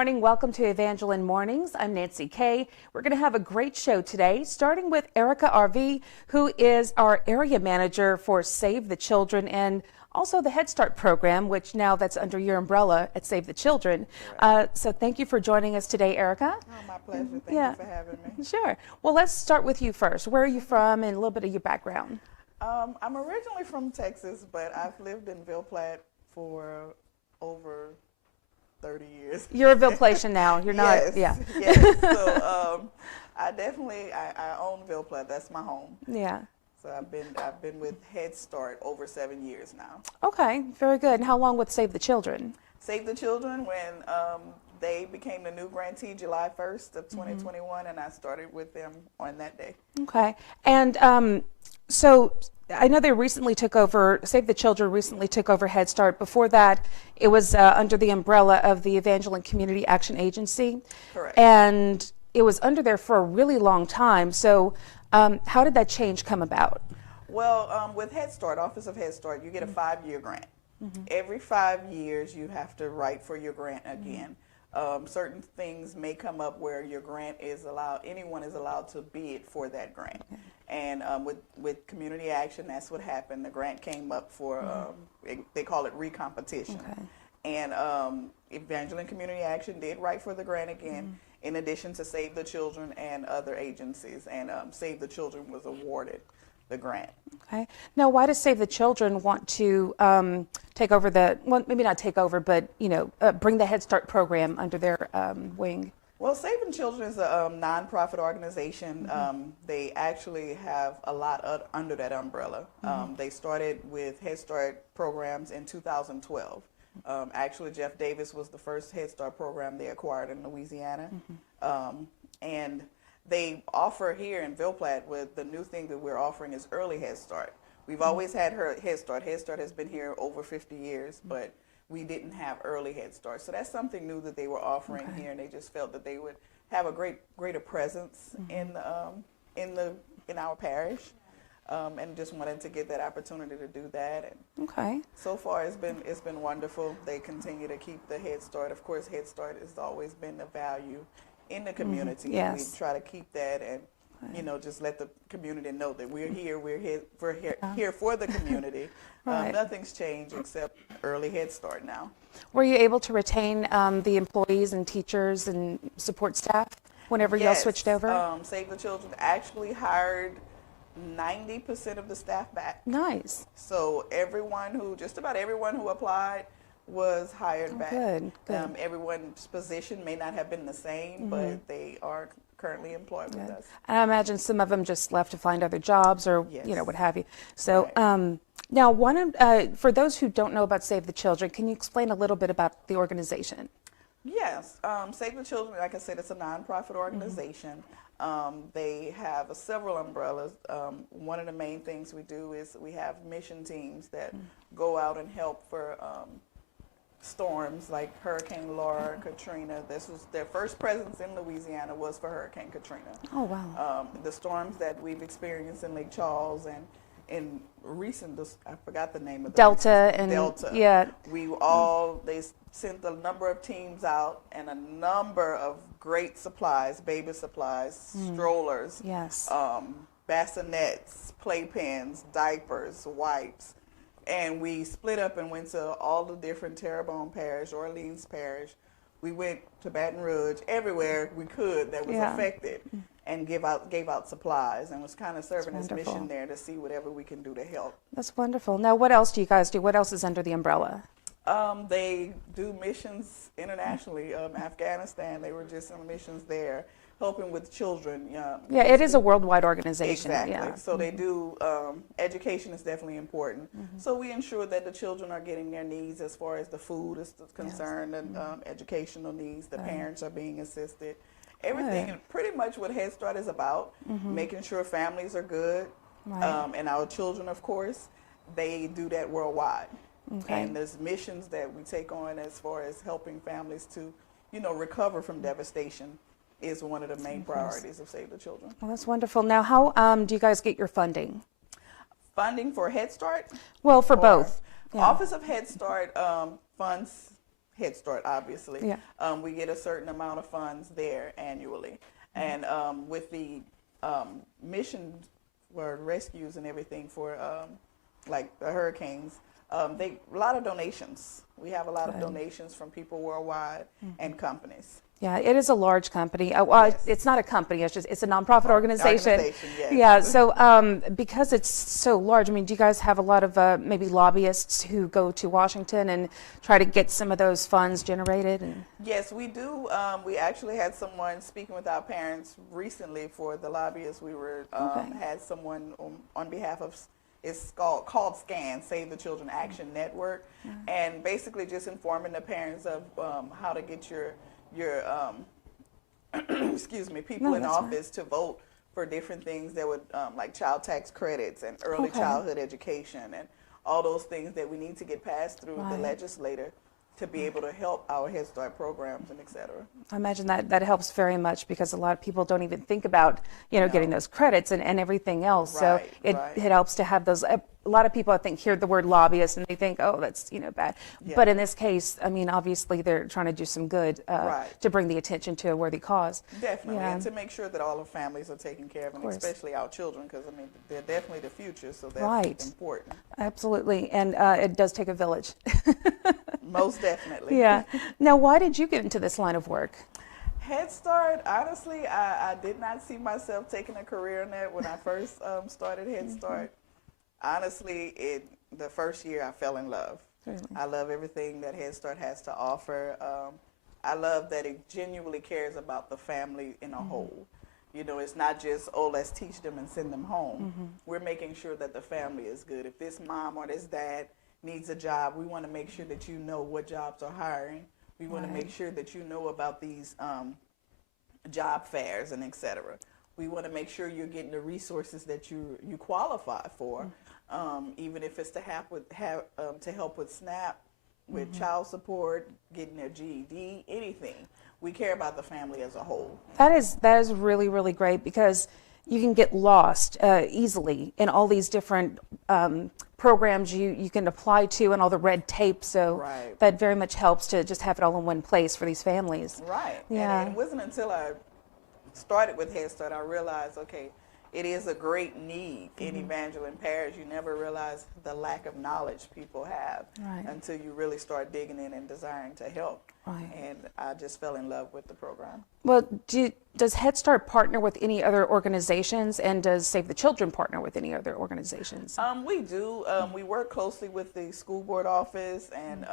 morning. Welcome to Evangeline Mornings. I'm Nancy Kay. We're going to have a great show today, starting with Erica Arvie, who is our area manager for Save the Children and also the Head Start program, which now that's under your umbrella at Save the Children. So thank you for joining us today, Erica. Oh, my pleasure. Thank you for having me. Sure. Well, let's start with you first. Where are you from and a little bit of your background? I'm originally from Texas, but I've lived in Ville Platte for over 30 years. You're a Ville Platian now. You're not, yes, yes. So I own Ville Platte. That's my home. Yeah. So I've been with Head Start over 7 years now. Okay, very good. And how long with Save the Children? Save the Children when they became the new grantee July 1st of 2021, and I started with them on that day. Okay. And so I know they recently took over, Save the Children recently took over Head Start. Before that, it was under the umbrella of the Evangeline Community Action Agency. Correct. And it was under there for a really long time. So how did that change come about? Well, with Head Start, Office of Head Start, you get a 5-year grant. Every 5 years, you have to write for your grant again. Certain things may come up where your grant is allowed, anyone is allowed to bid for that grant. And with Community Action, that's what happened. The grant came up for, they call it recompetition. And Evangeline Community Action did write for the grant again, in addition to Save the Children and other agencies. And Save the Children was awarded the grant. Okay. Now, why does Save the Children want to take over well, maybe not take over, but, bring the Head Start program under their wing? Well, Saving Children is a nonprofit organization. They actually have a lot under that umbrella. They started with Head Start programs in 2012. Actually, Jeff Davis was the first Head Start program they acquired in Louisiana. And they offer here in Ville Platte, with the new thing that we're offering is early Head Start. We've always had Head Start. Head Start has been here over 50 years, but we didn't have early Head Start. So that's something new that they were offering here, and they just felt that they would have a greater presence in our parish, and just wanted to get that opportunity to do that. And so far, it's been wonderful. They continue to keep the Head Start. Of course, Head Start has always been a value in the community. And we try to keep that, and just let the community know that we're here for the community. Nothing's changed except early Head Start now. Were you able to retain the employees and teachers and support staff whenever y'all switched over? Save the Children actually hired 90% of the staff back. Nice. So just about everyone who applied was hired back. Good. Everyone's position may not have been the same, but they are currently employed with us. And I imagine some of them just left to find other jobs or what have you. So now, for those who don't know about Save the Children, can you explain a little bit about the organization? Yes, Save the Children, like I said, it's a nonprofit organization. They have several umbrellas. One of the main things we do is we have mission teams that go out and help for storms like Hurricane Laura, Katrina. This was their first presence in Louisiana was for Hurricane Katrina. Oh, wow. The storms that we've experienced in Lake Charles and in recent, I forgot the name of the Delta. Yeah. They sent a number of teams out and a number of great supplies, baby supplies, strollers, bassinets, playpens, diapers, wipes. And we split up and went to all the different Terrebonne Parish, Orleans Parish. We went to Baton Rouge, everywhere we could that was affected, and gave out supplies, and was kind of serving as mission there to see whatever we can do to help. That's wonderful. Now, what else do you guys do? What else is under the umbrella? They do missions internationally. Afghanistan, they were just on missions there, helping with children. It is a worldwide organization. Exactly. So they do, education is definitely important. So we ensure that the children are getting their needs as far as the food is concerned, and educational needs. The parents are being assisted. Everything, pretty much what Head Start is about, making sure families are good. And our children, of course, they do that worldwide. And there's missions that we take on as far as helping families to, recover from devastation is one of the main priorities of Save the Children. Well, that's wonderful. Now, how do you guys get your funding? Funding for Head Start? Well, for both. Office of Head Start funds Head Start, obviously. Yeah. We get a certain amount of funds there annually. And with the mission for rescues and everything for like the hurricanes, a lot of donations. We have a lot of donations from people worldwide and companies. Yeah, it is a large company. Yes. It's not a company. It's a nonprofit organization. Yes. Yeah. So because it's so large, I mean, do you guys have a lot of maybe lobbyists who go to Washington and try to get some of those funds generated? Yes, we do. We actually had someone speaking with our parents recently for the lobbyists. We were had someone on behalf of. It's called SCAN, Save the Children Action Network, and basically just informing the parents of how to get your excuse me, people in office to vote for different things that would like child tax credits and early childhood education and all those things that we need to get passed through the legislator to be able to help our Head Start programs and et cetera. I imagine that helps very much because a lot of people don't even think about, getting those credits and everything else. So it helps to have those. A lot of people, I think, hear the word lobbyist and they think, oh, that's, bad. Yeah. But in this case, I mean, obviously they're trying to do some good to bring the attention to a worthy cause. Definitely, and to make sure that all the families are taken care of, and especially our children, because, I mean, they're definitely the future, so that's important. Absolutely, and it does take a village. Most definitely. Yeah. Now, why did you get into this line of work? Head Start, honestly, I did not see myself taking a career in that when I first started Head Start. Honestly, the first year I fell in love. Really? I love everything that Head Start has to offer. I love that it genuinely cares about the family in a whole. It's not just, let's teach them and send them home. We're making sure that the family is good. If this mom or this dad needs a job, we want to make sure that you know what jobs are hiring. We want to make sure that you know about these job fairs and et cetera. We want to make sure you're getting the resources that you qualify for, even if it's to help with SNAP, with child support, getting their GED, anything. We care about the family as a whole. That is really, really great because you can get lost easily in all these different programs you can apply to and all the red tape. So that very much helps to just have it all in one place for these families. Right. Yeah. And it wasn't until I started with Head Start I realized, okay, it is a great need in Evangeline Parish. You never realize the lack of knowledge people have until you really start digging in and desiring to help. And I just fell in love with the program. Well, does Head Start partner with any other organizations, and does Save the Children partner with any other organizations? We do. We work closely with the school board office, and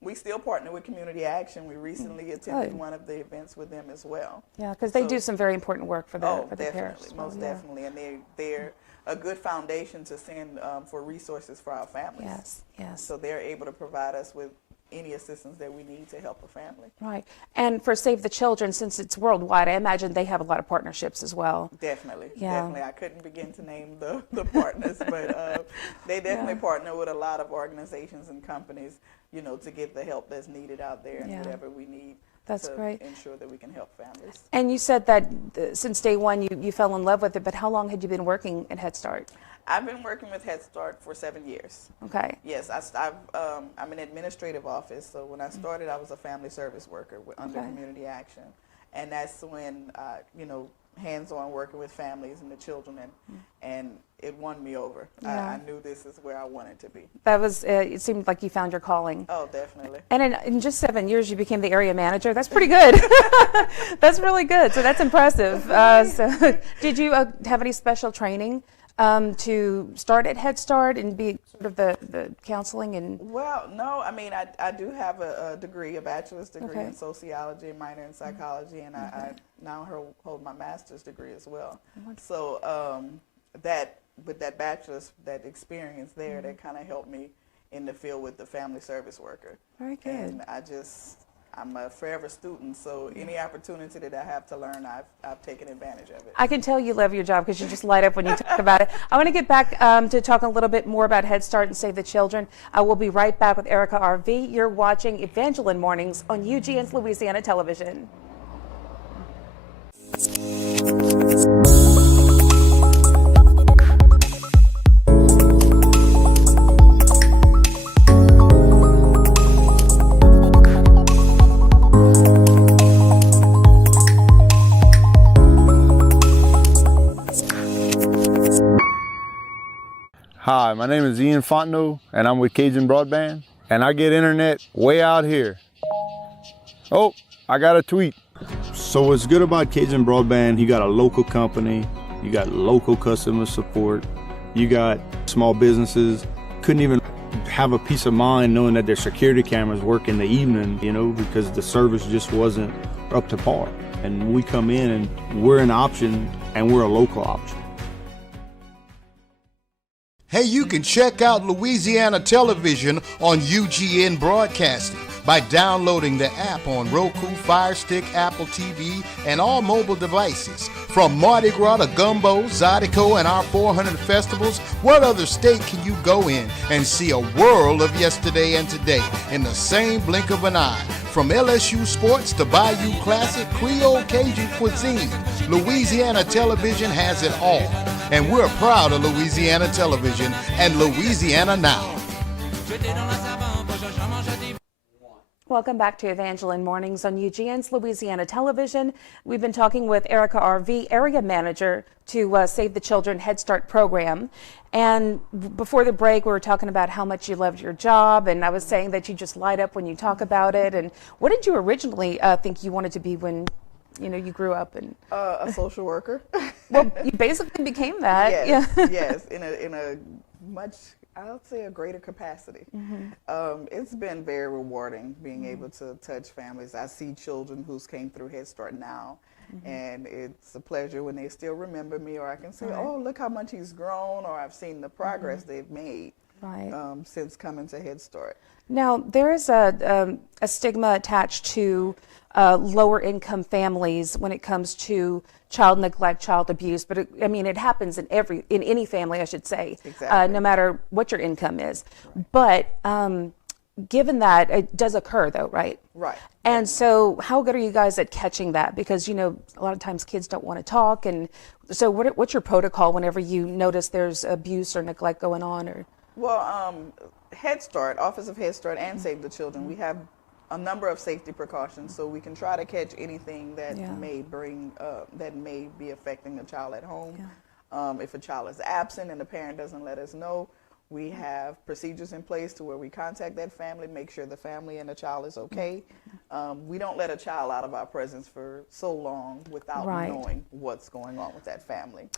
we still partner with Community Action. We recently attended one of the events with them as well. Yeah, because they do some very important work for the parish. Most definitely, and they're a good foundation to send for resources for our families. Yes. So they're able to provide us with any assistance that we need to help a family. Right. And for Save the Children, since it's worldwide, I imagine they have a lot of partnerships as well. Definitely. I couldn't begin to name the partners, but they definitely partner with a lot of organizations and companies, to get the help that's needed out there and whatever we need. That's great. Ensure that we can help families. And you said that since day one you fell in love with it, but how long had you been working at Head Start? I've been working with Head Start for 7 years. Okay. Yes, I'm in administrative office, so when I started, I was a family service worker under Community Action, and that's when hands-on working with families and the children, and it won me over. I knew this is where I wanted to be. That was. It seemed like you found your calling. Oh, definitely. And in just 7 years, you became the area manager. That's pretty good. That's really good. So that's impressive. So, did you have any special training to start at Head Start and be sort of the counseling and? Well, no. I mean, I do have a degree, a bachelor's degree in sociology, minor in psychology, and I now hold my master's degree as well. So with that bachelor's, that experience there, that kind of helped me in the field with the family service worker. Very good. And I'm a forever student, so any opportunity that I have to learn, I've taken advantage of it. I can tell you love your job because you just light up when you talk about it. I want to get back to talk a little bit more about Head Start and Save the Children. We'll be right back with Erica Arvie. You're watching Evangeline Mornings on UGN's Louisiana Television. Hi, my name is Ian Fontenot, and I'm with Cajun Broadband, and I get internet way out here. Oh, I got a tweet. So what's good about Cajun Broadband, you got a local company, you got local customer support, you got small businesses, couldn't even have a peace of mind knowing that their security cameras work in the evening, because the service just wasn't up to par. And we come in and we're an option, and we're a local option. Hey, you can check out Louisiana Television on UGN Broadcasting by downloading the app on Roku, Fire Stick, Apple TV, and all mobile devices. From Mardi Gras to Gumbo, Zydeco, and our 400 festivals, what other state can you go in and see a world of yesterday and today in the same blink of an eye? From LSU sports to Bayou Classic, Creole Cajun cuisine, Louisiana Television has it all. And we're proud of Louisiana Television and Louisiana Now. Welcome back to Evangeline Mornings on UGN's Louisiana Television. We've been talking with Erica Arvie, area manager to Save the Children Head Start program. And before the break, we were talking about how much you loved your job, and I was saying that you just light up when you talk about it. And what did you originally think you wanted to be when you grew up? And a social worker. Well, you basically became that. Yes, Yeah. yes, in a much, I would say, a greater capacity. It's been very rewarding being able to touch families. I see children who's came through Head Start now, and it's a pleasure when they still remember me, or I can say, oh, look how much he's grown, or I've seen the progress they've made since coming to Head Start. Now, there is a stigma attached to lower income families when it comes to child neglect, child abuse, but it happens in any family, I should say, no matter what your income is. But given that, it does occur though, right? Right. And so how good are you guys at catching that? Because, a lot of times kids don't want to talk. And so what's your protocol whenever you notice there's abuse or neglect going on? Or Well, Head Start, Office of Head Start and Save the Children, we have a number of safety precautions so we can try to catch anything that may be affecting a child at home. If a child is absent and the parent doesn't let us know, we have procedures in place to where we contact that family, make sure the family and the child is okay. We don't let a child out of our presence for so long without knowing what's going on with that family.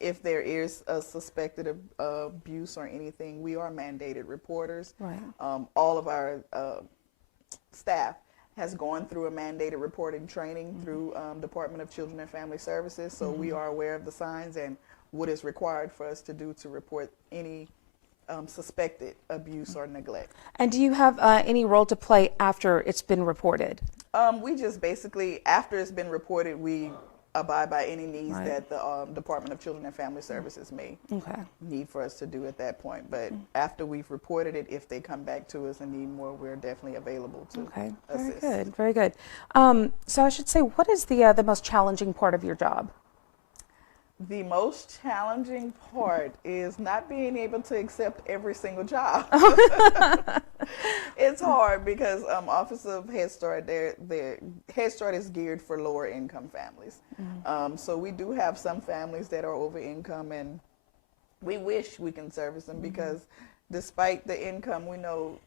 If there is a suspected abuse or anything, we are mandated reporters. All of our staff has gone through a mandated reporting training through Department of Children and Family Services, so we are aware of the signs and what is required for us to do to report any suspected abuse or neglect. And do you have any role to play after it's been reported? We just basically, after it's been reported, we abide by any needs that the Department of Children and Family Services may need for us to do at that point. But after we've reported it, if they come back to us and need more, we're definitely available to assist. Very good, very good. So I should say, what is the most challenging part of your job? The most challenging part is not being able to accept every single job. It's hard because Office of Head Start, their Head Start is geared for lower income families. So we do have some families that are over income, and we wish we can service them because despite the income, we know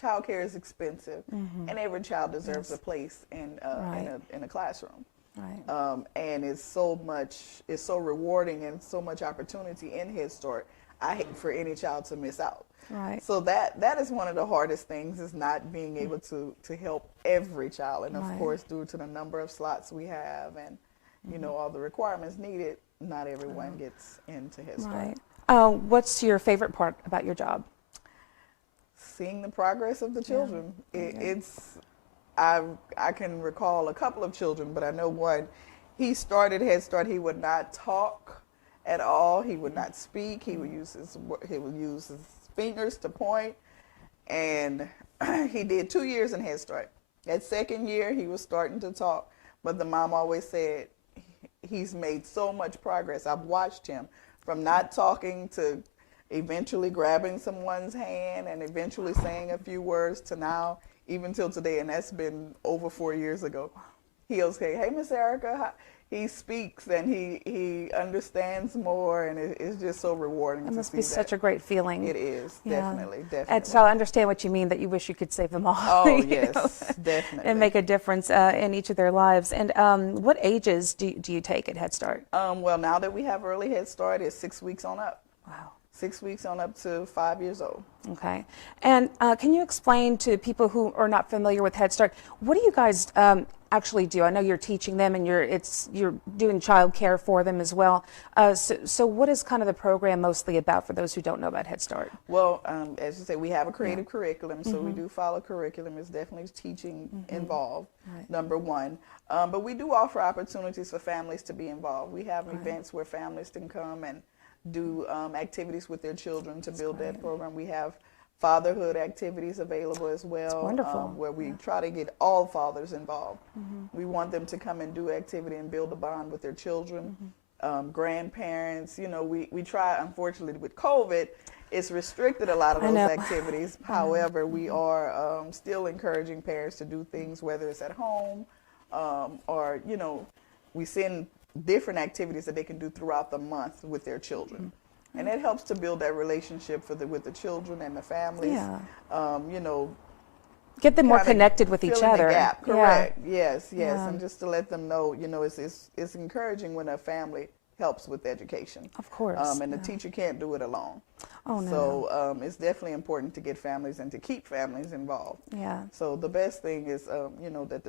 child care is expensive, and every child deserves a place in a classroom. And it's so rewarding and so much opportunity in Head Start. I hate for any child to miss out. So that is one of the hardest things, is not being able to help every child. And of course, due to the number of slots we have and all the requirements needed, not everyone gets into Head Start. What's your favorite part about your job? Seeing the progress of the children. I can recall a couple of children, but I know one. He started Head Start. He would not talk at all. He would not speak. He would use his fingers to point, and he did 2 years in Head Start. That second year, he was starting to talk, but the mom always said he's made so much progress. I've watched him from not talking to eventually grabbing someone's hand and eventually saying a few words to now, even till today, and that's been over 4 years ago. He'll say, "Hey, Miss Erica," he speaks and he understands more, and it's just so rewarding It to must see be that. such a great feeling. It is, Yeah. definitely. And so I understand what you mean, that you wish you could save them all. Oh, you yes, know, definitely. and make a difference in each of their lives. And what ages do you take at Head Start? Well, now that we have early Head Start, it's 6 weeks on up. Wow. 6 weeks on up to 5 years old. Okay. And can you explain to people who are not familiar with Head Start, what do you guys actually do? I know you're teaching them, and you're doing child care for them as well. So what is kind of the program mostly about for those who don't know about Head Start? Well, as you say, we have a creative curriculum, so we do follow curriculum. It's definitely teaching involved, number one. But we do offer opportunities for families to be involved. We have events where families can come and do activities with their children to build that program. We have fatherhood activities available as well. That's wonderful. Where we try to get all fathers involved. We want them to come and do activity and build a bond with their children. Grandparents, you know, we try, unfortunately with COVID, it's restricted a lot of those activities. However, we are still encouraging parents to do things, whether it's at home or, you know, we send different activities that they can do throughout the month with their children. And it helps to build that relationship with the children and the families. Yeah. You know, Get them more connected with each fill in other. the gap. Correct. Yes. Yeah. And just to let them know, you know, it's encouraging when a family helps with education. Of course. And the teacher can't do it alone. Oh, no. So it's definitely important to get families and to keep families involved. Yeah. So the best thing is, you know, that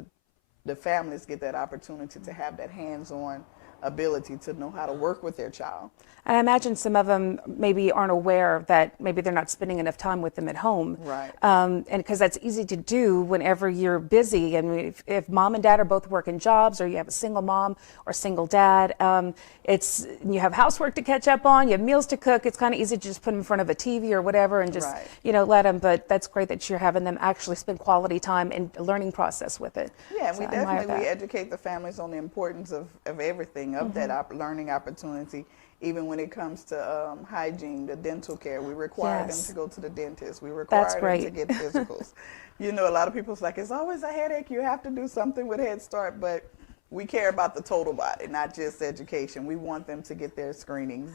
the families get that opportunity to have that hands-on ability to know how to work with their child. And I imagine some of them maybe aren't aware that maybe they're not spending enough time with them at home. Right. And because that's easy to do whenever you're busy. And if mom and dad are both working jobs, or you have a single mom or single dad, you have housework to catch up on, you have meals to cook. It's kind of easy to just put them in front of a TV or whatever and just, you know, let them. But that's great that you're having them actually spend quality time and a learning process with it. Yeah, so we definitely educate the families on the importance of everything, of that learning opportunity. Even when it comes to hygiene, the dental care, we require them to go to the dentist. We require them to get physicals. You know, a lot of people's like, it's always a headache. You have to do something with Head Start, but we care about the total body, not just education. We want them to get their screenings.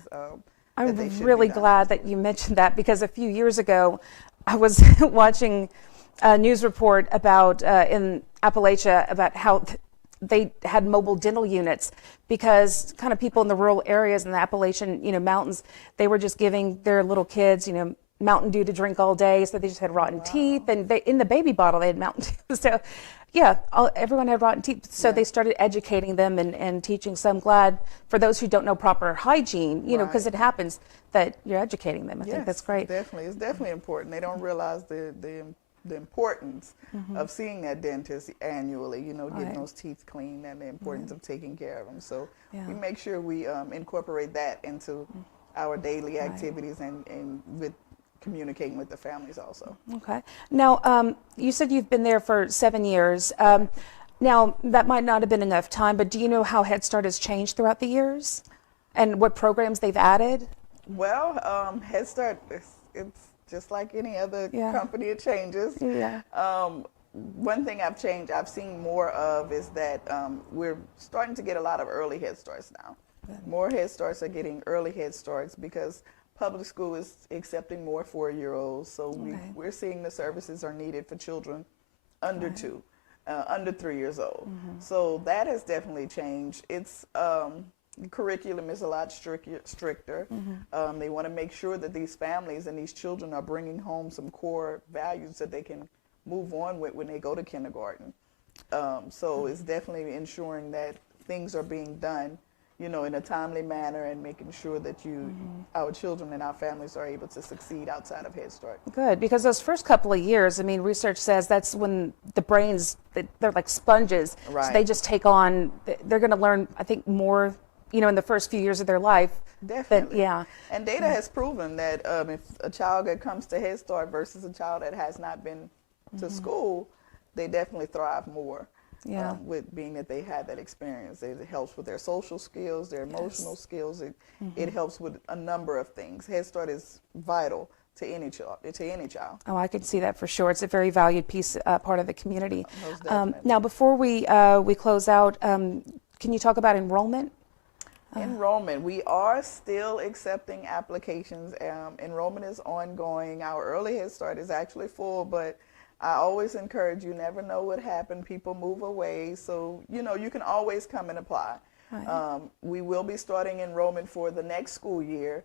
I'm really glad that you mentioned that, because a few years ago, I was watching a news report about in Appalachia about how they had mobile dental units, because kind of people in the rural areas in the Appalachian, you know, mountains, they were just giving their little kids, you know, Mountain Dew to drink all day, so they just had rotten teeth, and in the baby bottle they had Mountain Dew. So, yeah, everyone had rotten teeth. So they started educating them and teaching. So I'm glad, for those who don't know proper hygiene, you know, because it happens, that you're educating them. I think that's great. Definitely, it's definitely important. They don't realize the importance of seeing that dentist annually, you know, getting those teeth clean, and the importance of taking care of them. So we make sure we incorporate that into our daily activities and with communicating with the families also. Okay. Now, you said you've been there for 7 years. Now, that might not have been enough time, but do you know how Head Start has changed throughout the years and what programs they've added? Well, Head Start, it's just like any other company, it changes. One thing I've seen more of is that we're starting to get a lot of early Head Starts now. More Head Starts are getting early Head Starts because public school is accepting more 4-year-olds. So we're seeing the services are needed for children under 2, under 3 years old. So that has definitely changed. It's the curriculum is a lot stricter. They want to make sure that these families and these children are bringing home some core values that they can move on with when they go to kindergarten. So it's definitely ensuring that things are being done, you know, in a timely manner, and making sure that our children and our families are able to succeed outside of Head Start. Good, because those first couple of years, I mean, research says that's when the brains, they're like sponges. So they just take on, they're going to learn, I think, more, you know, in the first few years of their life. Definitely. And data has proven that if a child that comes to Head Start versus a child that has not been to school, they definitely thrive more. With being that they had that experience. It helps with their social skills, their emotional skills. It helps with a number of things. Head Start is vital to any child. Oh, I can see that for sure. It's a very valued piece, part of the community. Most definitely. Now, before we close out, can you talk about enrollment? Enrollment, we are still accepting applications. Enrollment is ongoing. Our early Head Start is actually full, but I always encourage, you never know what happened. People move away, so you can always come and apply. Right. We will be starting enrollment for the next school year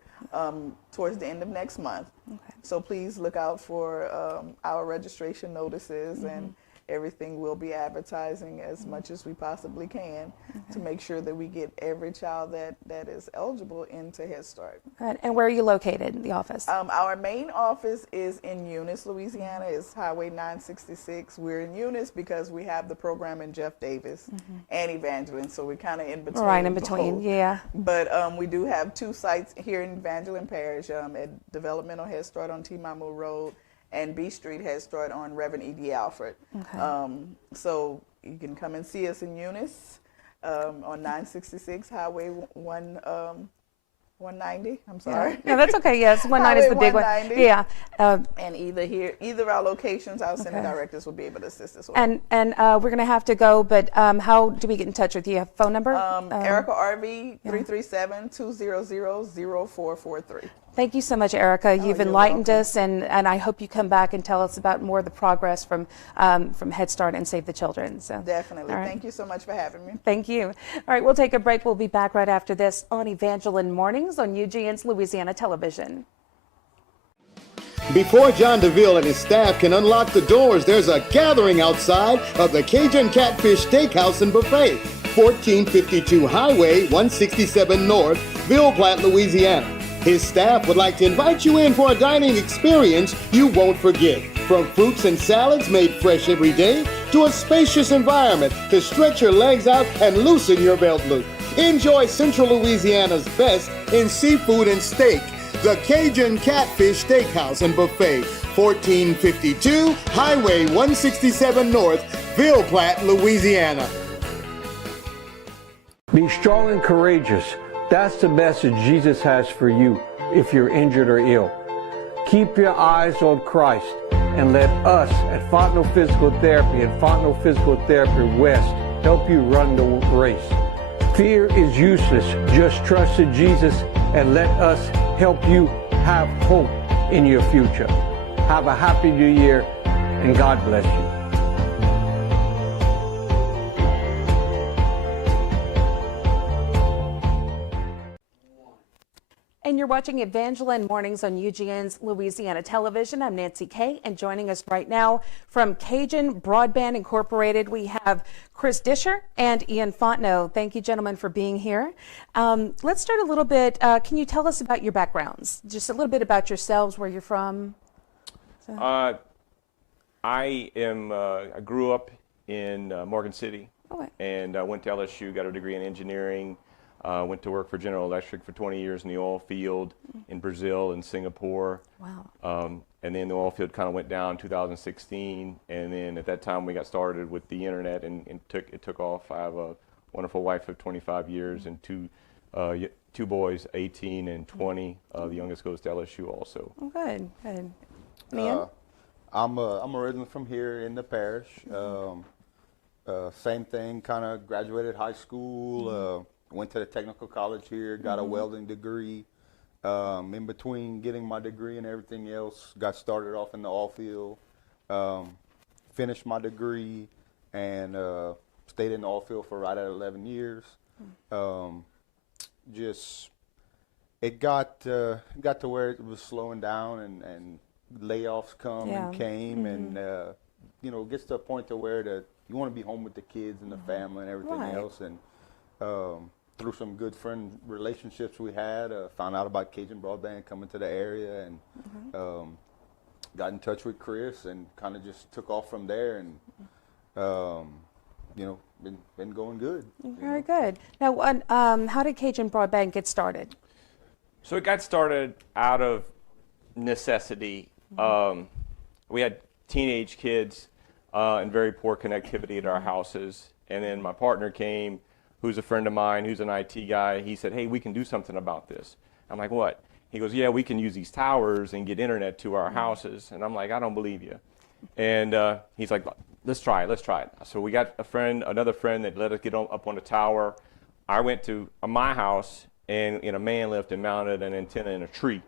towards the end of next month. Okay. So please look out for our registration notices, and everything will be advertising as much as we possibly can to make sure that we get every child that is eligible into Head Start. Right. And where are you located, the office? Our main office is in Eunice, Louisiana. It's Highway 966. We're in Eunice because we have the program in Jeff Davis and Evangeline, so we're kind of in between. Right, in between, both. Yeah. But we do have 2 sites here in Evangeline Parish, at Developmental Head Start on T. Mamu Road and B Street Head Start on Reverend E.D. Alfred. Okay. So you can come and see us in Eunice on 966 Highway 190. I'm sorry. Yeah. No, that's okay. Yes, 190 is the big one. Yeah. And either our locations, our center directors will be able to assist as well. And we're going to have to go, but how do we get in touch with you? You have a phone number? Erica Arvie, 337-200-0443. Thank you so much, Erica. You've enlightened us, and I hope you come back and tell us about more of the progress from Head Start and Save the Children. So definitely. Right. Thank you so much for having me. Thank you. All right, we'll take a break. We'll be back right after this on Evangeline Mornings on UGN's Louisiana Television. Before John DeVille and his staff can unlock the doors, there's a gathering outside of the Cajun Catfish Steakhouse and Buffet, 1452 Highway 167 North, Ville Platte, Louisiana. His staff would like to invite you in for a dining experience you won't forget. From fruits and salads made fresh every day to a spacious environment to stretch your legs out and loosen your belt loop. Enjoy Central Louisiana's best in seafood and steak. The Cajun Catfish Steakhouse and Buffet, 1452 Highway 167 North, Ville Platte, Louisiana. Be strong and courageous. That's the message Jesus has for you if you're injured or ill. Keep your eyes on Christ and let us at Fontenot Physical Therapy and Fontenot Physical Therapy West help you run the race. Fear is useless. Just trust in Jesus and let us help you have hope in your future. Have a happy new year and God bless you. And you're watching Evangeline Mornings on UGN's Louisiana Television. I'm Nancy Kay, and joining us right now from Cajun Broadband Incorporated, we have Chris Disher and Ian Fontenot. Thank you, gentlemen, for being here. Let's start a little bit. Can you tell us about your backgrounds? Just a little bit about yourselves, where you're from. I grew up in Morgan City, and I went to LSU, got a degree in engineering. Went to work for General Electric for 20 years in the oil field in Brazil and Singapore. Wow. And then the oil field kind of went down in 2016. And then at that time we got started with the internet and it took off. I have a wonderful wife of 25 years and two boys, 18 and 20. The youngest goes to LSU also. Oh, good, good. Ian? I'm originally from here in the parish. Same thing, kind of graduated high school. Went to the technical college here, got a welding degree. In between getting my degree and everything else, got started off in the oil field, finished my degree, and stayed in the oil field for right at 11 years. It got to where it was slowing down and layoffs came, and it gets to a point to where you want to be home with the kids and the family and everything else. And through some good friend relationships we had, found out about Cajun Broadband coming to the area, and got in touch with Chris and kind of just took off from there, and been going good. Very good. Now, how did Cajun Broadband get started? So it got started out of necessity. We had teenage kids and very poor connectivity at our houses, and then my partner came, who's a friend of mine, who's an IT guy. He said, hey, we can do something about this. I'm like, what? He goes, yeah, we can use these towers and get internet to our houses. And I'm like, I don't believe you. And he's like, let's try it. So we got another friend that let us get up on the tower. I went to my house and in a man lift and mounted an antenna in a tree,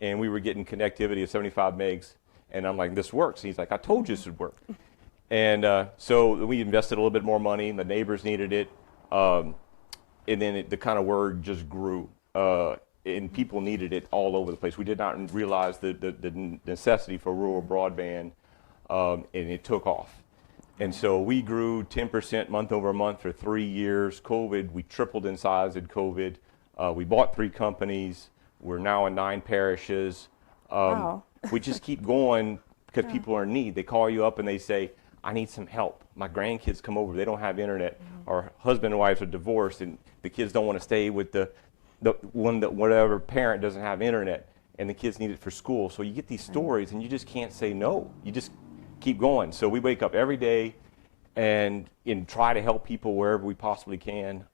and we were getting connectivity of 75 megs. And I'm like, this works. He's like, I told you this would work. And so we invested a little bit more money. The neighbors needed it. And then the kind of word just grew. And people needed it all over the place. We did not realize the necessity for rural broadband, and it took off. And so we grew 10% month over month for 3 years. COVID, we tripled in size in COVID. We bought 3 companies. We're now in 9 parishes. Wow. We just keep going because people are in need. They call you up and they say, I need some help. My grandkids come over. They don't have internet. Our husband and wives are divorced, and the kids don't want to stay with the one that whatever parent doesn't have internet, and the kids need it for school. So you get these stories, and you just can't say no. You just keep going. So we wake up every day and try to help people wherever we possibly can.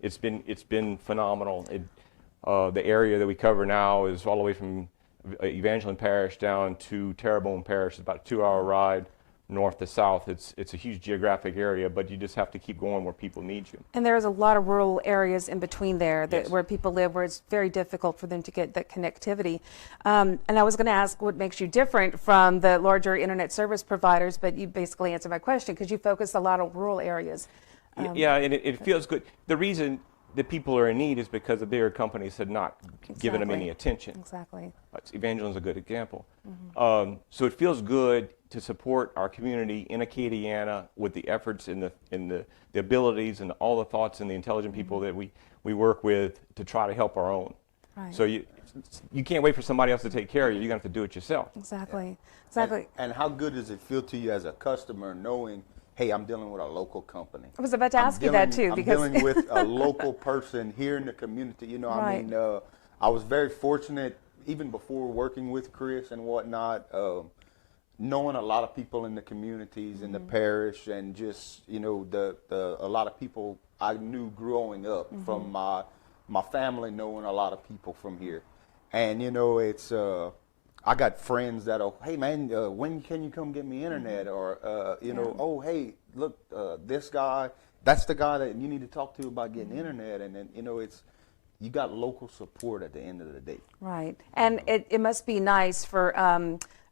It's been phenomenal. The area that we cover now is all the way from Evangeline Parish down to Terrebonne Parish. It's about a 2-hour ride north to south. It's a huge geographic area, but you just have to keep going where people need you. And there's a lot of rural areas in between there that Yes. where people live, where it's very difficult for them to get that connectivity. And I was going to ask what makes you different from the larger internet service providers, but you basically answered my question because you focus a lot on rural areas. Yeah, and it feels good. The reason that people are in need is because the bigger companies had not given them any attention. Exactly. Evangeline's a good example. So it feels good to support our community in Acadiana with the efforts and the abilities and all the thoughts and the intelligent people that we work with to try to help our own. Right. So you can't wait for somebody else to take care of you. You're going to have to do it yourself. Exactly. Exactly. And how good does it feel to you as a customer knowing, hey, I'm dealing with a local company? I was about to ask you that too, because I'm dealing with a local person here in the community. You know, Right. I mean, I was very fortunate even before working with Chris and whatnot, knowing a lot of people in the communities, in the parish, and just, you know, a lot of people I knew growing up from my family, knowing a lot of people from here. And, you know, it's, I got friends that are, hey man, when can you come get me internet? Or, you know, oh, hey, look, this guy, that's the guy that you need to talk to about getting internet. And then, you know, you got local support at the end of the day. Right. And it must be nice for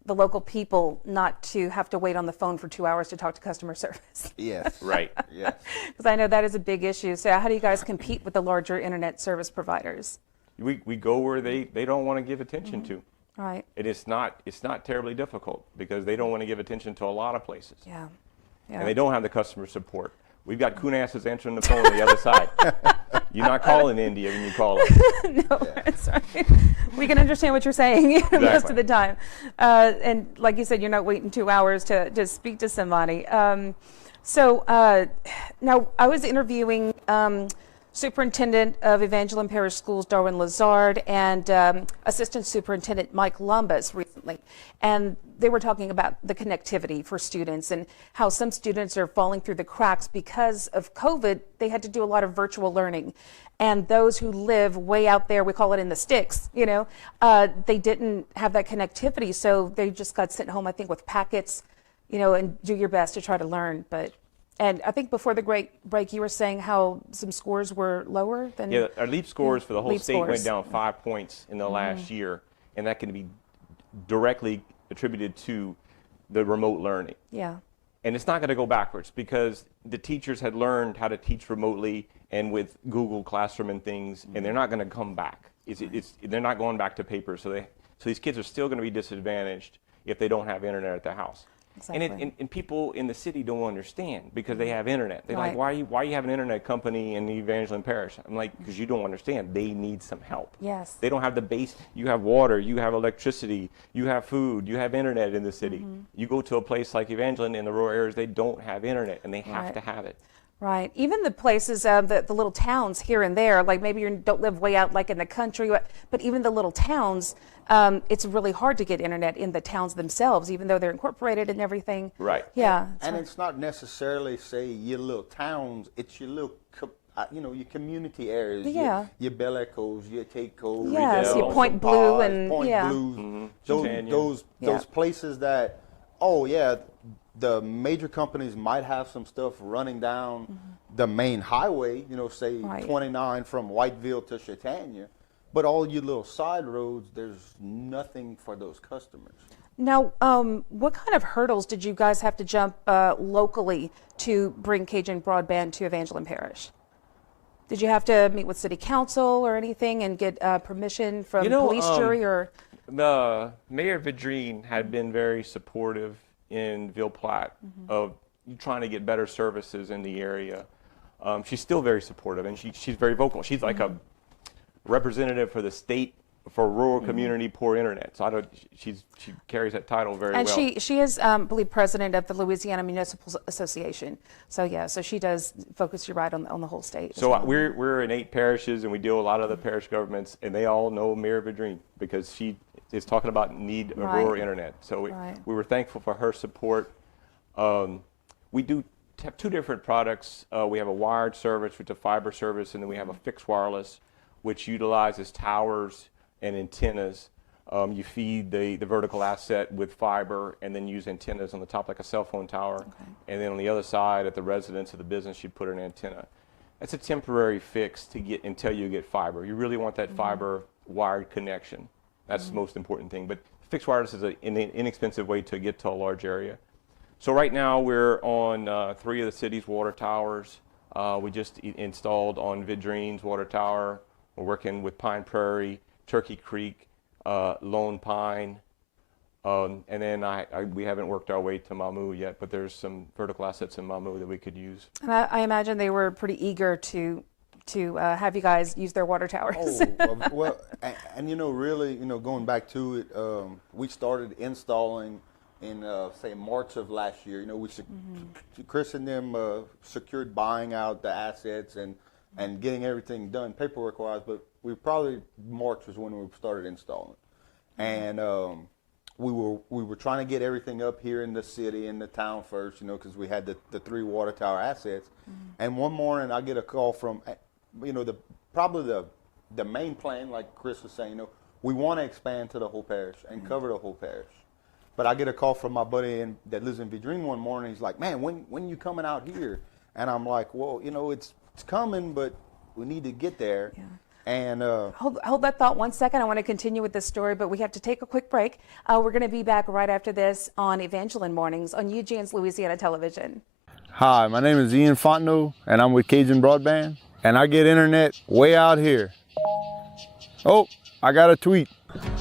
the local people not to have to wait on the phone for 2 hours to talk to customer service. Yes. Right. Yes. Because I know that is a big issue. So how do you guys compete with the larger internet service providers? We go where they don't want to give attention to. Right. And it's not terribly difficult because they don't want to give attention to a lot of places. Yeah. Yeah. And they don't have the customer support. We've got coonasses answering the phone on the other side. You're not calling India when you call us. No, that's right. We can understand what you're saying most of the time. And like you said, you're not waiting 2 hours to speak to somebody. So now I was interviewing Superintendent of Evangeline Parish Schools, Darwin Lazard, and Assistant Superintendent Mike Lumbus recently. And they were talking about the connectivity for students and how some students are falling through the cracks because of COVID. They had to do a lot of virtual learning. And those who live way out there, we call it in the sticks, you know, they didn't have that connectivity. So they just got sent home, I think, with packets, you know, and do your best to try to learn. And I think before the break, you were saying how some scores were lower than... Yeah, our LEAP scores for the whole state scores went down 5 points in the last year, and that can be directly attributed to the remote learning. Yeah. And it's not going to go backwards because the teachers had learned how to teach remotely and with Google Classroom and things, and they're not going to come back. They're not going back to paper, so these kids are still going to be disadvantaged if they don't have internet at their house. Exactly. And people in the city don't understand because they have internet. They're Right. like, why you have an internet company in Evangeline Parish? I'm like, because you don't understand. They need some help. Yes. They don't have the base. You have water, you have electricity, you have food, you have internet in the city. You go to a place like Evangeline in the rural areas, they don't have internet, and they have to have it. Right. Even the places, the little towns here and there, like maybe you don't live way out like in the country, but even the little towns, it's really hard to get internet in the towns themselves, even though they're incorporated and everything. Right. Yeah. And it's not necessarily, say, your little towns. It's your little, you know, your community areas. Yeah. Your Bel Ecos, your Taco. Yes, your Point Blue and Point yeah. Blues. Chitania. Those places that, oh yeah, the major companies might have some stuff running down, the main highway, you know, say 29 from Whiteville to Chautauqua, but all your little side roads, there's nothing for those customers. Now, what kind of hurdles did you guys have to jump locally to bring Cajun Broadband to Evangeline Parish? Did you have to meet with City Council or anything and get permission from police jury or? The Mayor Vidrine had been very supportive in Ville Platte of trying to get better services in the area. She's still very supportive, and she's very vocal. She's like a representative for the state for rural community poor internet. So she carries that title very well. And she is, I believe, president of the Louisiana Municipal Association. So yeah, so she does focus, you're right, on the whole state. So we're in 8 parishes, and we deal with a lot of the parish governments, and they all know Mayor Vidrine because she is talking about need of rural internet. So we were thankful for her support. We do have 2 different products. We have a wired service, which is a fiber service, and then we have a fixed wireless, which utilizes towers and antennas. You feed the vertical asset with fiber and then use antennas on the top like a cell phone tower. And then on the other side at the residence of the business, you put an antenna. That's a temporary fix to get until you get fiber. You really want that fiber wired connection. That's the most important thing. But fixed wireless is an inexpensive way to get to a large area. So right now we're on 3 of the city's water towers. We just installed on Vidrine's water tower. We're working with Pine Prairie, Turkey Creek, Lone Pine, and then we haven't worked our way to Mamou yet, but there's some vertical assets in Mamou that we could use. And I imagine they were pretty eager to have you guys use their water towers. Oh, well, and you know, really, you know, going back to it, we started installing in say March of last year. You know, we Chris and them secured buying out the assets and getting everything done paperwork wise, but March was when we started installing. And we were trying to get everything up here in the city, in the town first, you know, because we had the 3 water tower assets. And one morning I get a call from, you know, the main plan, like Chris was saying, you know, we want to expand to the whole parish and cover the whole parish. But I get a call from my buddy that lives in Vidrine one morning. He's like, man, when you coming out here? And I'm like, well, you know, it's coming, but we need to get there. Yeah. And hold that thought one second. I want to continue with this story, but we have to take a quick break. We're going to be back right after this on Evangeline Mornings on UGN's Louisiana Television. Hi, my name is Ian Fontenot, and I'm with Cajun Broadband, and I get internet way out here. Oh, I got a tweet.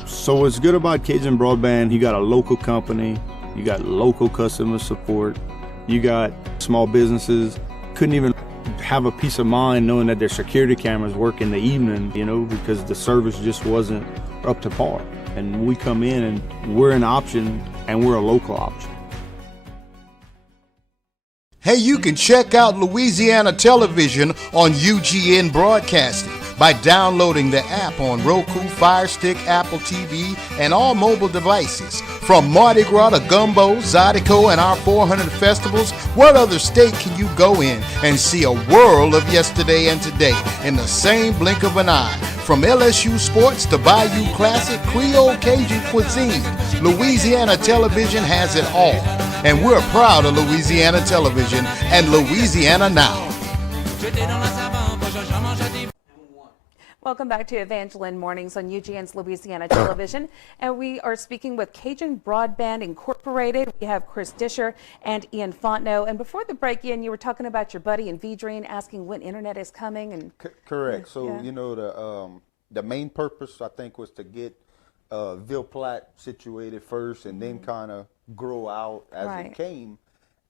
So what's good about Cajun Broadband, you got a local company, you got local customer support, you got small businesses, couldn't even have a peace of mind knowing that their security cameras work in the evening, you know, because the service just wasn't up to par. And we come in and we're an option, and we're a local option. Hey, you can check out Louisiana Television on UGN Broadcasting by downloading the app on Roku, Fire Stick, Apple TV, and all mobile devices. From Mardi Gras to Gumbo, Zydeco, and our 400 festivals, what other state can you go in and see a world of yesterday and today in the same blink of an eye? From LSU sports to Bayou Classic, Creole Cajun cuisine, Louisiana Television has it all. And we're proud of Louisiana Television and Louisiana Now. Welcome back to Evangeline Mornings on UGN's Louisiana Television. And we are speaking with Cajun Broadband Incorporated. We have Chris Disher and Ian Fontenot. And before the break, Ian, you were talking about your buddy in Vidrine asking when internet is coming. And correct. So, you know, the main purpose, I think, was to get Ville Platte situated first and then kind of grow out as it came.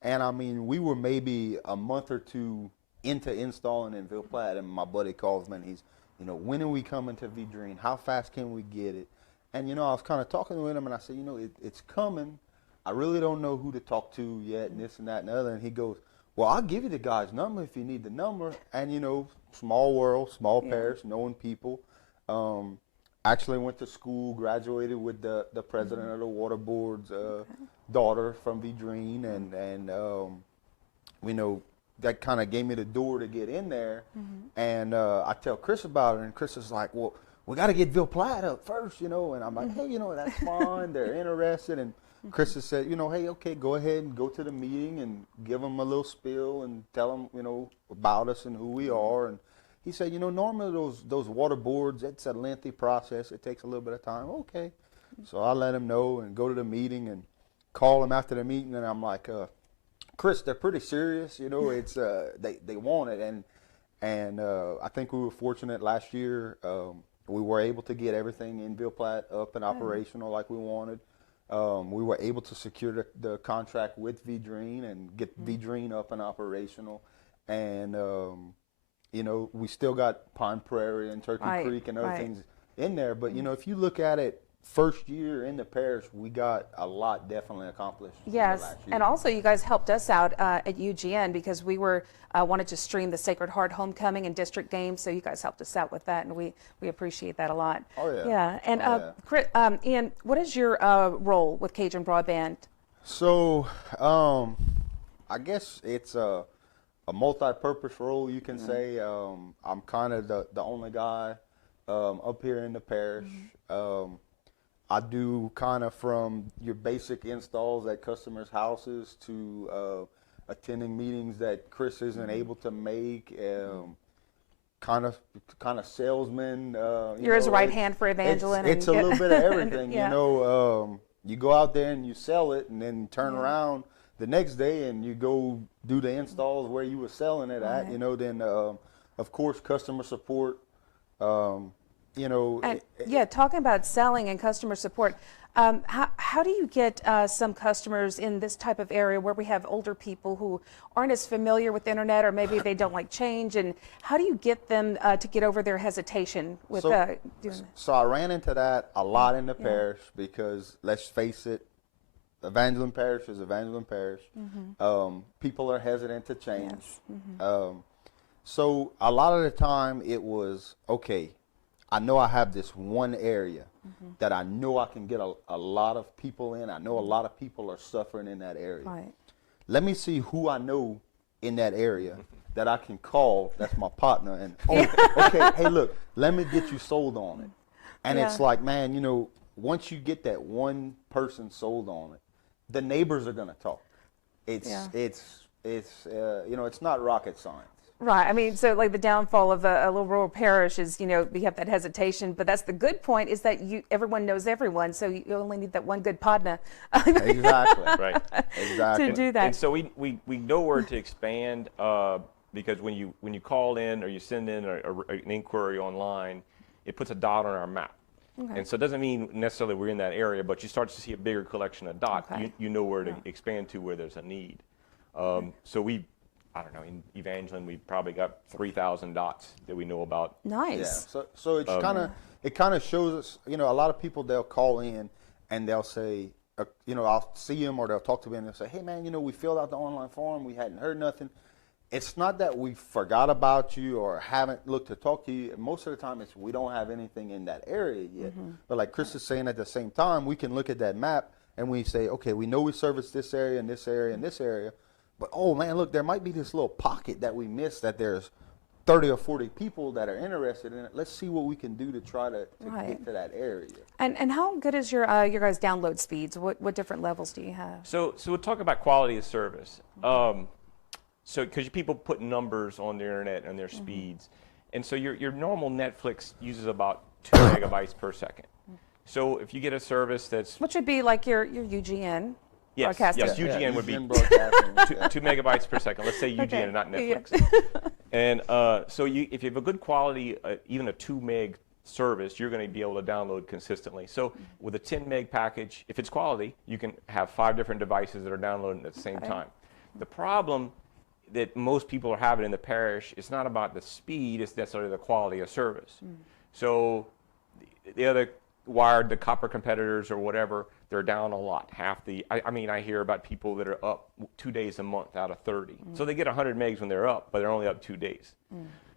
And, I mean, we were maybe a month or 2 into installing in Ville Platte, and my buddy calls me, and he's, you know, when are we coming to Vidrine? How fast can we get it? And, you know, I was kind of talking with him, and I said, you know, it's coming. I really don't know who to talk to yet, and this and that and the other. And he goes, well, I'll give you the guy's number if you need the number. And, you know, small world, small parish, knowing people. Actually went to school, graduated with the president of the water board's daughter from Vidrine. And you know, that kind of gave me the door to get in there. And I tell Chris about it, and Chris is like, well, we got to get Ville Platte up first, you know. And I'm like, hey, you know, that's fine. They're interested. And Chris has said, you know, hey, okay, go ahead and go to the meeting and give them a little spiel and tell them, you know, about us and who we are. And he said, you know, normally those water boards, it's a lengthy process. It takes a little bit of time. Okay. So I let him know and go to the meeting and call him after the meeting. And I'm like, Chris, they're pretty serious. You know, it's they want it. And I think we were fortunate last year. We were able to get everything in Ville Platte up and operational like we wanted. We were able to secure the contract with Vidrine and get Vidrine up and operational. And, you know, we still got Pine Prairie and Turkey Creek and other things in there. But, you know, if you look at it, first year in the parish, we got a lot definitely accomplished. Yes, and also you guys helped us out at UGN because we were wanted to stream the Sacred Heart Homecoming and district games, so you guys helped us out with that, and we appreciate that a lot. Oh yeah. Yeah, and Chris, Ian, what is your role with Cajun Broadband? So, I guess it's a multi-purpose role, you can say. I'm kind of the only guy up here in the parish. I do kind of from your basic installs at customers' houses to attending meetings that Chris isn't able to make. Kind of salesman. You're his right hand for Evangeline. It's a little bit of everything, you know. You go out there and you sell it, and then turn around the next day and you go do the installs where you were selling it at. You know, then of course customer support. You know, and, talking about selling and customer support, how do you get some customers in this type of area where we have older people who aren't as familiar with the internet, or maybe they don't like change, and how do you get them to get over their hesitation with doing that? So I ran into that a lot in the parish because, let's face it, Evangeline Parish is Evangeline Parish. People are hesitant to change. So a lot of the time it was, okay, I know I have this one area that I know I can get a lot of people in. I know a lot of people are suffering in that area. Let me see who I know in that area that I can call, that's my partner, and okay, hey, look, let me get you sold on it. And it's like, man, you know, once you get that one person sold on it, the neighbors are going to talk. It's you know, it's not rocket science. Right. I mean, so like the downfall of a little rural parish is, you know, you have that hesitation, but that's the good point is that everyone knows everyone, so you only need that one good partner. Exactly. Right. Exactly. To do that. And so we know where to expand because when you call in or you send in an inquiry online, it puts a dot on our map. And so it doesn't mean necessarily we're in that area, but you start to see a bigger collection of dots. You know where to expand to where there's a need. So I don't know, in Evangeline, we've probably got 3,000 dots that we know about. Nice. Yeah. So it's it kind of shows us, you know, a lot of people, they'll call in and they'll say, you know, I'll see them or they'll talk to me and they'll say, hey man, you know, we filled out the online form, we hadn't heard nothing. It's not that we forgot about you or haven't looked to talk to you. Most of the time it's we don't have anything in that area yet. But like Chris is saying, at the same time, we can look at that map and we say, okay, we know we service this area and this area and this area. But, oh, man, look, there might be this little pocket that we missed that there's 30 or 40 people that are interested in it. Let's see what we can do to try to get to that area. And how good is your guys' download speeds? What different levels do you have? So we'll talk about quality of service. So because people put numbers on the internet and their speeds. And so your normal Netflix uses about 2 megabytes per second. So if you get a service that's... Which would be like your UGN. Yes, UGN would be 2 megabytes per second. Let's say UGN and not Netflix. And so if you have a good quality, even a 2 meg service, you're going to be able to download consistently. So with a 10 meg package, if it's quality, you can have 5 different devices that are downloading at the same time. The problem that most people are having in the parish is not about the speed, it's necessarily the quality of service. So the other the copper competitors or whatever, they're down a lot. I mean, I hear about people that are up 2 days a month out of 30. So they get 100 megs when they're up, but they're only up 2 days.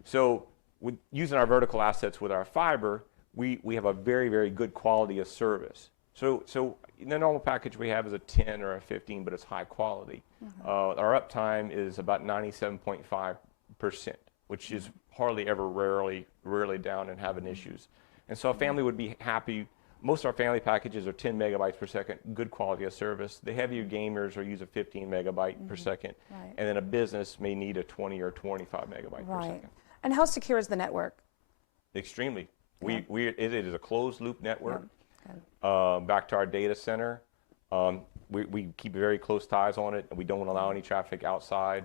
So with using our vertical assets with our fiber, we have a very, very good quality of service. So the normal package we have is a 10 or a 15, but it's high quality. Our uptime is about 97.5%, which is hardly ever rarely down and having issues. And so a family would be happy Most of our family packages are 10 megabytes per second, good quality of service. The heavier gamers are use a 15 megabyte per second, and then a business may need a 20 or 25 megabyte per second. And how secure is the network? Extremely. It is a closed loop network. Back to our data center, we keep very close ties on it, and we don't allow any traffic outside,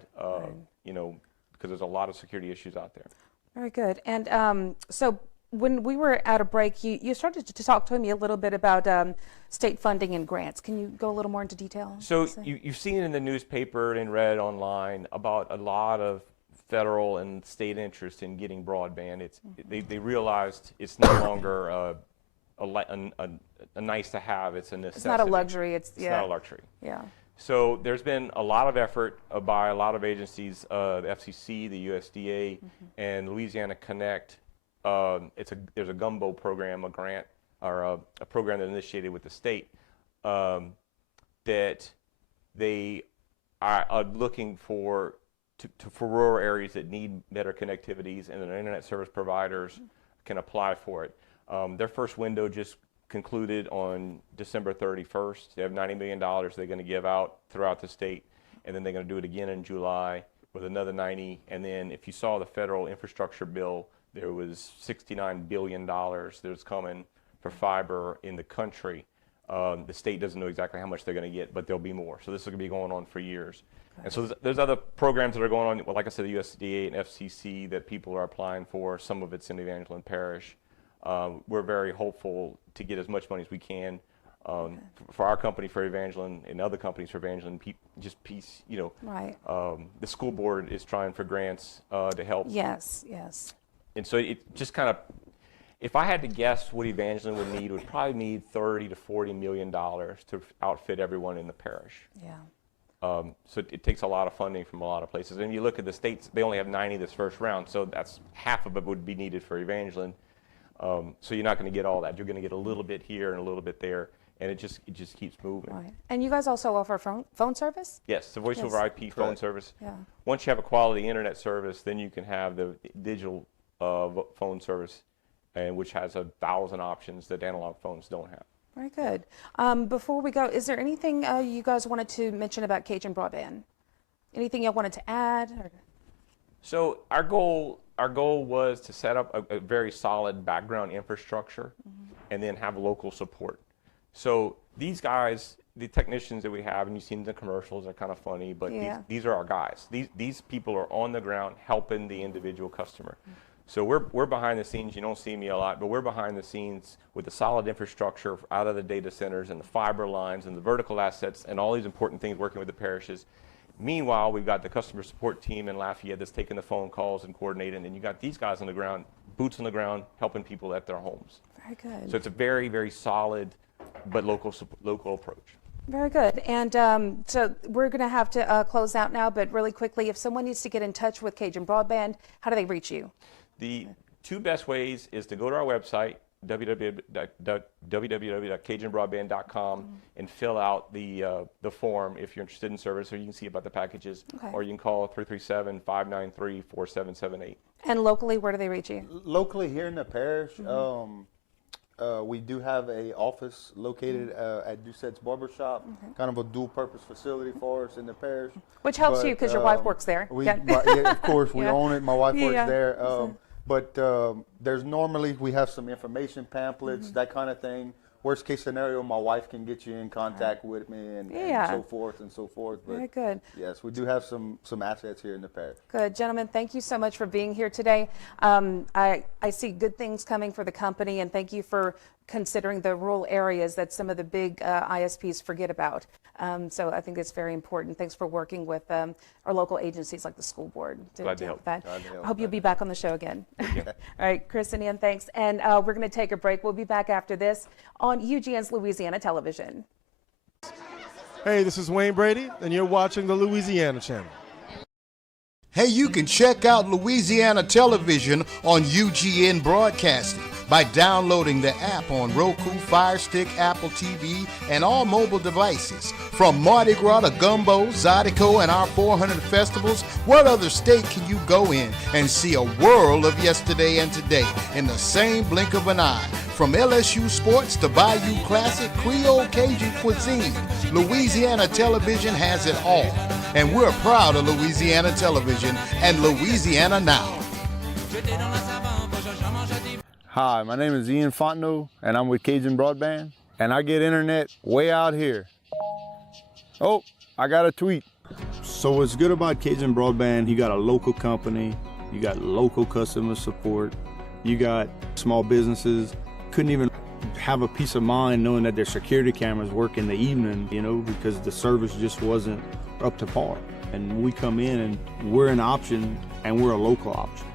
you know, because there's a lot of security issues out there. Very good. And so when we were at a break, you started to talk to me a little bit about state funding and grants. Can you go a little more into detail? So you've seen in the newspaper and read online about a lot of federal and state interest in getting broadband. They realized it's no longer a nice to have, it's a necessity. It's not a luxury. It's not a luxury. Yeah. So there's been a lot of effort by a lot of agencies, the FCC, the USDA, and Louisiana Connect. There's a gumbo program, a grant, or a program that initiated with the state that they are looking for rural areas that need better connectivities, and the internet service providers can apply for it. Their first window just concluded on December 31st. They have $90 million they're going to give out throughout the state, and then they're going to do it again in July with another 90. And then if you saw the federal infrastructure bill, there was $69 billion that's coming for fiber in the country. The state doesn't know exactly how much they're going to get, but there'll be more. So this is going to be going on for years. And so there's other programs that are going on, like I said, the USDA and FCC that people are applying for. Some of it's in Evangeline Parish. We're very hopeful to get as much money as we can for our company, for Evangeline, and other companies for Evangeline. You know. Right. The school board is trying for grants to help. Yes. And so it just kind of, if I had to guess what Evangeline would probably need $30 to $40 million to outfit everyone in the parish. Yeah. So it takes a lot of funding from a lot of places. And you look at the states, they only have 90 this first round, so that's half of it would be needed for Evangeline. So you're not going to get all that. You're going to get a little bit here and a little bit there, and it just keeps moving. Right. And you guys also offer phone service? Yes, the voice over IP phone service. Yeah. Once you have a quality internet service, then you can have the digital phone service, and which has 1,000 options that analog phones don't have. Very good. Before we go, is there anything you guys wanted to mention about Cajun Broadband? Anything you wanted to add? Or? So our goal was to set up a very solid background infrastructure and then have local support. So these guys, the technicians that we have, and you've seen the commercials, are kind of funny, but these are our guys. These people are on the ground helping the individual customer. So we're behind the scenes. You don't see me a lot, but we're behind the scenes with the solid infrastructure out of the data centers and the fiber lines and the vertical assets and all these important things working with the parishes. Meanwhile, we've got the customer support team in Lafayette that's taking the phone calls and coordinating, and you got these guys on the ground, boots on the ground, helping people at their homes. Very good. So it's a very, very solid but local approach. Very good. And so we're going to have to close out now, but really quickly, if someone needs to get in touch with Cajun Broadband, how do they reach you? The two best ways is to go to our website, www.cajunbroadband.com, and fill out the form if you're interested in service, or you can see about the packages, or you can call 337-593-4778. And locally, where do they reach you? Locally here in the parish, we do have a office located at Doucette's Barbershop, kind of a dual-purpose facility for us in the parish. Which helps you because your wife works there. Of course, we own it. My wife works there. But there's normally, we have some information pamphlets, that kind of thing. Worst case scenario, my wife can get you in contact with me and so forth and so forth. But very good. Yes, we do have some assets here in the parish. Good. Gentlemen, thank you so much for being here today. I see good things coming for the company, and thank you for considering the rural areas that some of the big ISPs forget about. So I think it's very important. Thanks for working with our local agencies like the school board to help that. I hope you'll be back on the show again. All right, Chris and Ian, thanks. And we're going to take a break. We'll be back after this on UGN's Louisiana Television. Hey, this is Wayne Brady, and you're watching the Louisiana Channel. Hey, you can check out Louisiana Television on UGN Broadcasting by downloading the app on Roku, Fire Stick, Apple TV, and all mobile devices. From Mardi Gras to Gumbo, Zydeco, and our 400 festivals, what other state can you go in and see a world of yesterday and today in the same blink of an eye? From LSU sports to Bayou Classic, Creole Cajun cuisine, Louisiana Television has it all. And we're proud of Louisiana Television and Louisiana Now. Hi, my name is Fontenot, and I'm with Cajun Broadband, and I get internet way out here. Oh, I got a tweet. So what's good about Cajun Broadband, you got a local company, you got local customer support, you got small businesses. Couldn't even have a peace of mind knowing that their security cameras work in the evening, because the service just wasn't up to par. And we come in and we're an option, and we're a local option.